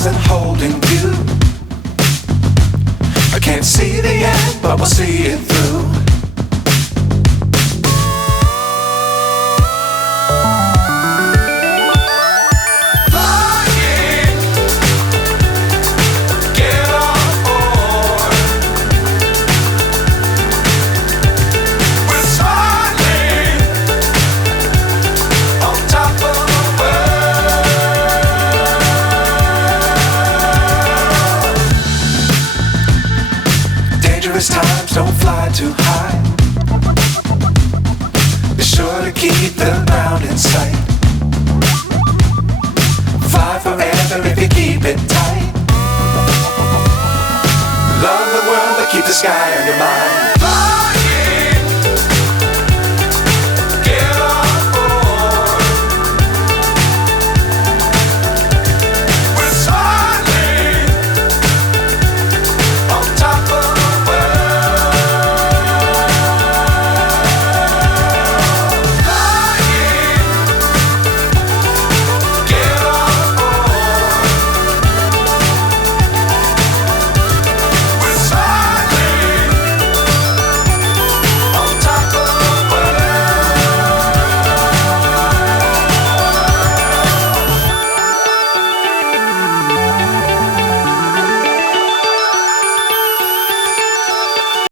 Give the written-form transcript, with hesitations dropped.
stars and holding you. I can't see the end, but we'll see it through. Times don't fly too high. Be sure to keep the ground in sight. Fly forever if you keep it tight. Love the world but keep the sky on your mind.